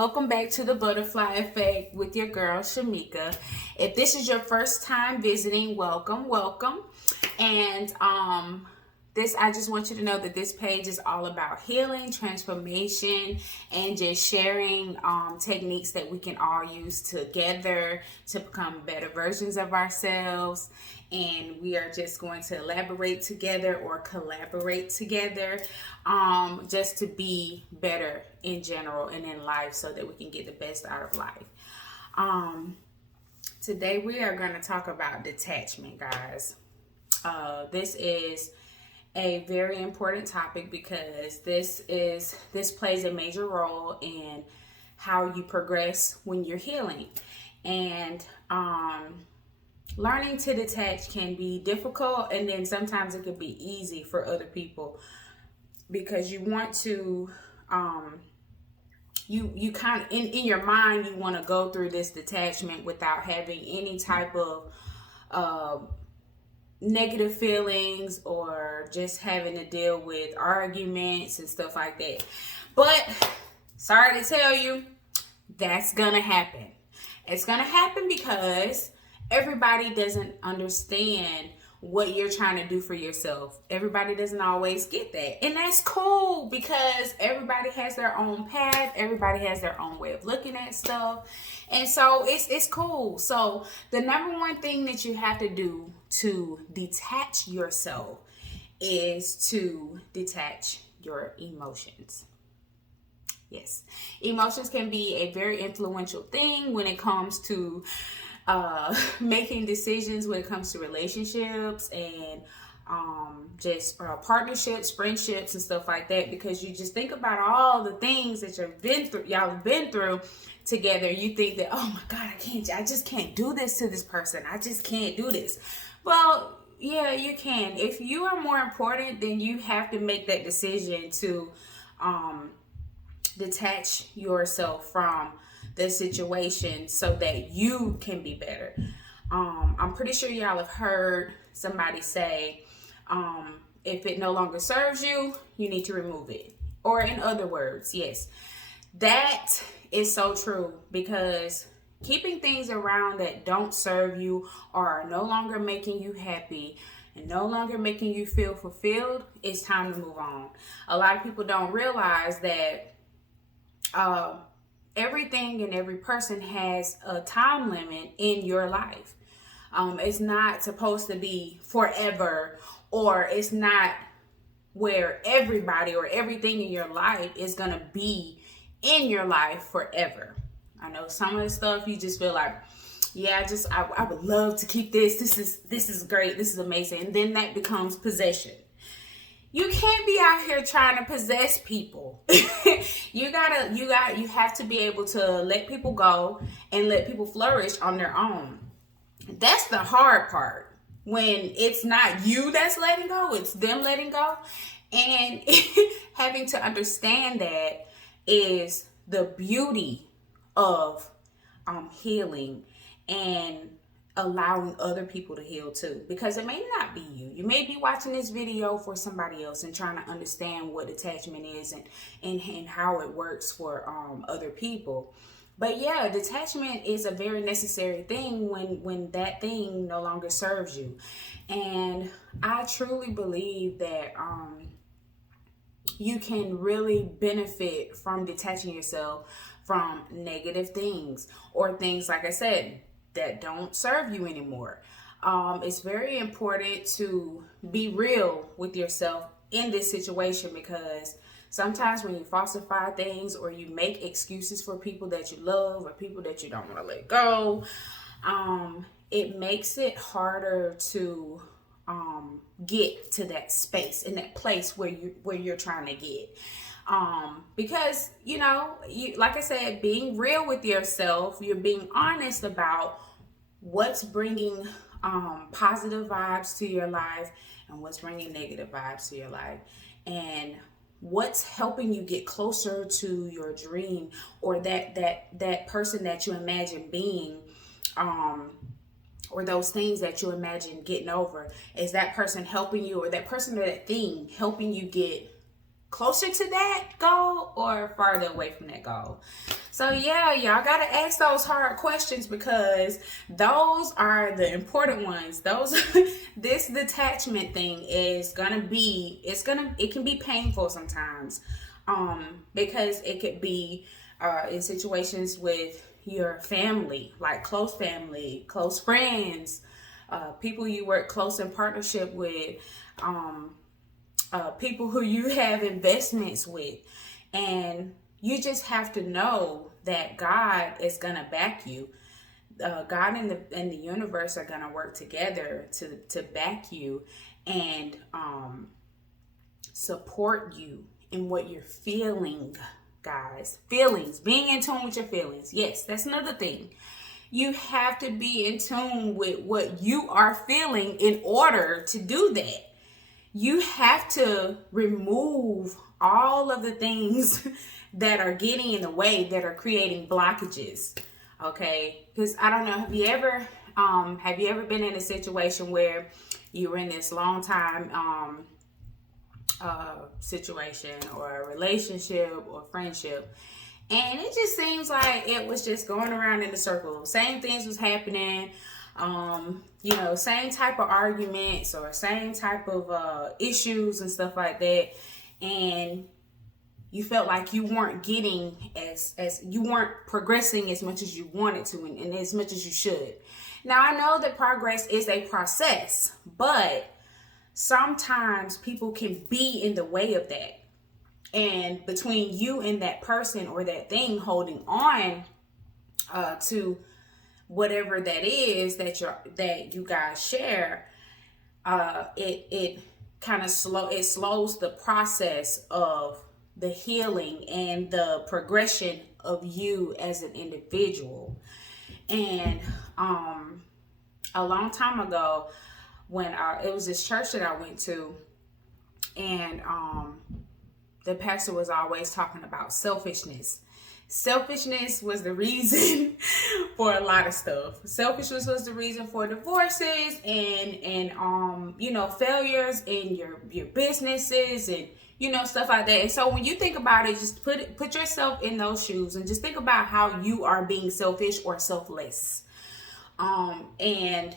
Welcome back to the Butterfly Effect with your girl Shamika. If this is your first time visiting, welcome. And I just want you to know that this page is all about healing, transformation, and just sharing techniques that we can all use together to become better versions of ourselves. And we are just going to elaborate together or collaborate together just to be better in general and in life so that we can get the best out of life. Today we are going to talk about detachment, guys. This is a very important topic because this plays a major role in how you progress when you're healing. And learning to detach can be difficult, and then sometimes it can be easy for other people because you want to you kind of in your mind you want to go through this detachment without having any type of negative feelings or just having to deal with arguments and stuff like that. But sorry to tell you, that's gonna happen. It's gonna happen because everybody doesn't understand what you're trying to do for yourself. Everybody doesn't always get that. And that's cool because everybody has their own path. Everybody has their own way of looking at stuff. And so it's cool. So the number one thing that you have to do to detach yourself is to detach your emotions. Yes, emotions can be a very influential thing when it comes to making decisions, when it comes to relationships and just partnerships, friendships, and stuff like that. Because you just think about all the things that y'all have been through together. You think that, oh my God, I just can't do this to this person. I just can't do this. Well, yeah, you can. If you are more important, then you have to make that decision to detach yourself from the situation so that you can be better. I'm pretty sure y'all have heard somebody say, if it no longer serves you, you need to remove it. Or in other words, yes, that is so true, because keeping things around that don't serve you or are no longer making you happy and no longer making you feel fulfilled, it's time to move on. A lot of people don't realize that everything and every person has a time limit in your life. It's not supposed to be forever, or it's not where everybody or everything in your life is going to be in your life forever. I know some of the stuff you just feel like, yeah, I would love to keep this. This is great. This is amazing. And then that becomes possession. You can't be out here trying to possess people. You have to be able to let people go and let people flourish on their own. That's the hard part. When it's not you that's letting go, it's them letting go. And having to understand that is the beauty of healing and allowing other people to heal too, because it may not be you. You may be watching this video for somebody else and trying to understand what detachment is and how it works for other people. But yeah, detachment is a very necessary thing when that thing no longer serves you. And I truly believe that you can really benefit from detaching yourself from negative things or things, like I said, that don't serve you anymore. It's very important to be real with yourself in this situation, because sometimes when you falsify things or you make excuses for people that you love or people that you don't want to let go, it makes it harder to get to that space and that place where you're trying to get. Because, like I said, being real with yourself, you're being honest about what's bringing positive vibes to your life and what's bringing negative vibes to your life, and what's helping you get closer to your dream or that person that you imagine being, or those things that you imagine getting over. Is that person helping you, or that person or that thing helping you get closer to that goal or farther away from that goal? So yeah, y'all gotta ask those hard questions because those are the important ones. Those this detachment thing is gonna be it can be painful sometimes. Because it could be in situations with your family, like close friends, people you work close in partnership with, people who you have investments with, and you just have to know that God is gonna back you. God and the universe are gonna work together to back you and support you in what you're feeling, guys. Feelings, being in tune with your feelings. Yes, that's another thing. You have to be in tune with what you are feeling in order to do that. You have to remove all of the things that are getting in the way, that are creating blockages. Okay, because I don't know, have you ever been in a situation where you were in this long time situation or a relationship or friendship, and it just seems like it was just going around in a circle? Same things was happening, same type of arguments or same type of issues and stuff like that, and you felt like you weren't getting as you weren't progressing as much as you wanted to, and as much as you should. Now I know that progress is a process, but sometimes people can be in the way of that. And between you and that person or that thing holding on to whatever that is that you guys share, it kind of slows the process of the healing and the progression of you as an individual. And a long time ago, when it was this church that I went to, and the pastor was always talking about selfishness. Selfishness was the reason for a lot of stuff. Selfishness was the reason for divorces and failures in your businesses and stuff like that. And so when you think about it, just put yourself in those shoes and just think about how you are being selfish or selfless. And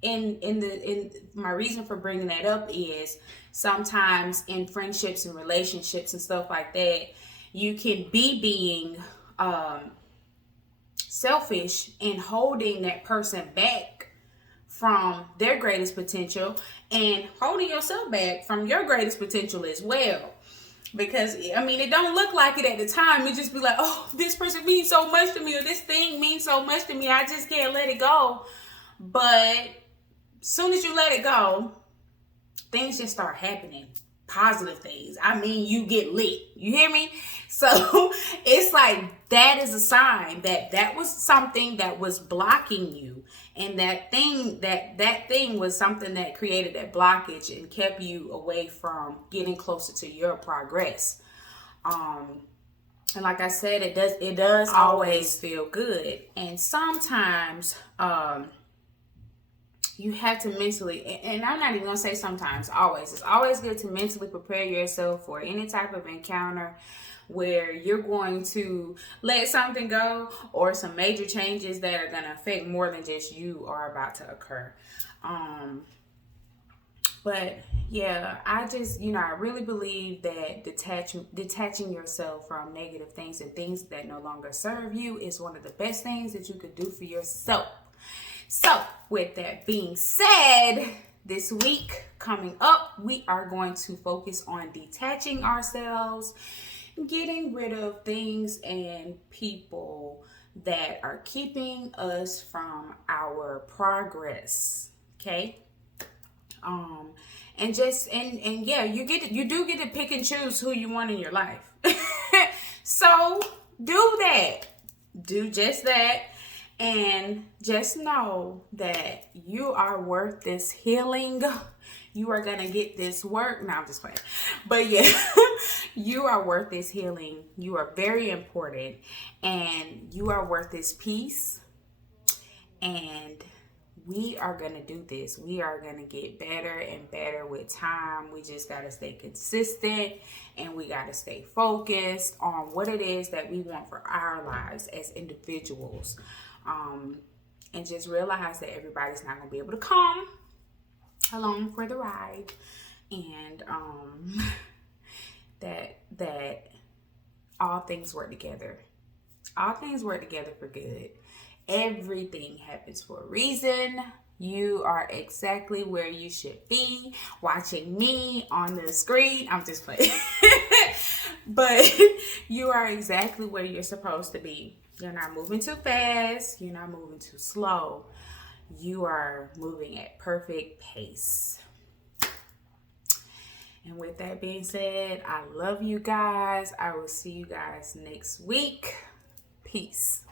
in my reason for bringing that up is sometimes in friendships and relationships and stuff like that, you can be being selfish and holding that person back from their greatest potential, and holding yourself back from your greatest potential as well. Because it don't look like it at the time. It just be like, oh, this person means so much to me, or this thing means so much to me, I just can't let it go. But soon as you let it go, things just start happening. Positive things. You get lit. You hear me? So it's like that is a sign that was something that was blocking you, and that thing was something that created that blockage and kept you away from getting closer to your progress. And like I said, it does always feel good, and sometimes you have to mentally, and I'm not even going to say sometimes, always. It's always good to mentally prepare yourself for any type of encounter where you're going to let something go, or some major changes that are going to affect more than just you are about to occur. But yeah, I just, I really believe that detaching yourself from negative things and things that no longer serve you is one of the best things that you could do for yourself. So, with that being said, this week coming up, we are going to focus on detaching ourselves, getting rid of things and people that are keeping us from our progress. Okay? And yeah, you do get to pick and choose who you want in your life. So, do that. Do just that. And just know that you are worth this healing. You are going to get this work. No, I'm just playing. But yeah, you are worth this healing. You are very important. And you are worth this peace. And we are going to do this. We are going to get better and better with time. We just got to stay consistent, and we got to stay focused on what it is that we want for our lives as individuals. And just realize that everybody's not going to be able to come along for the ride. And that all things work together. All things work together for good. Everything happens for a reason. You are exactly where you should be, watching me on the screen. I'm just playing. But you are exactly where you're supposed to be. You're not moving too fast. You're not moving too slow. You are moving at perfect pace. And with that being said, I love you guys. I will see you guys next week. Peace.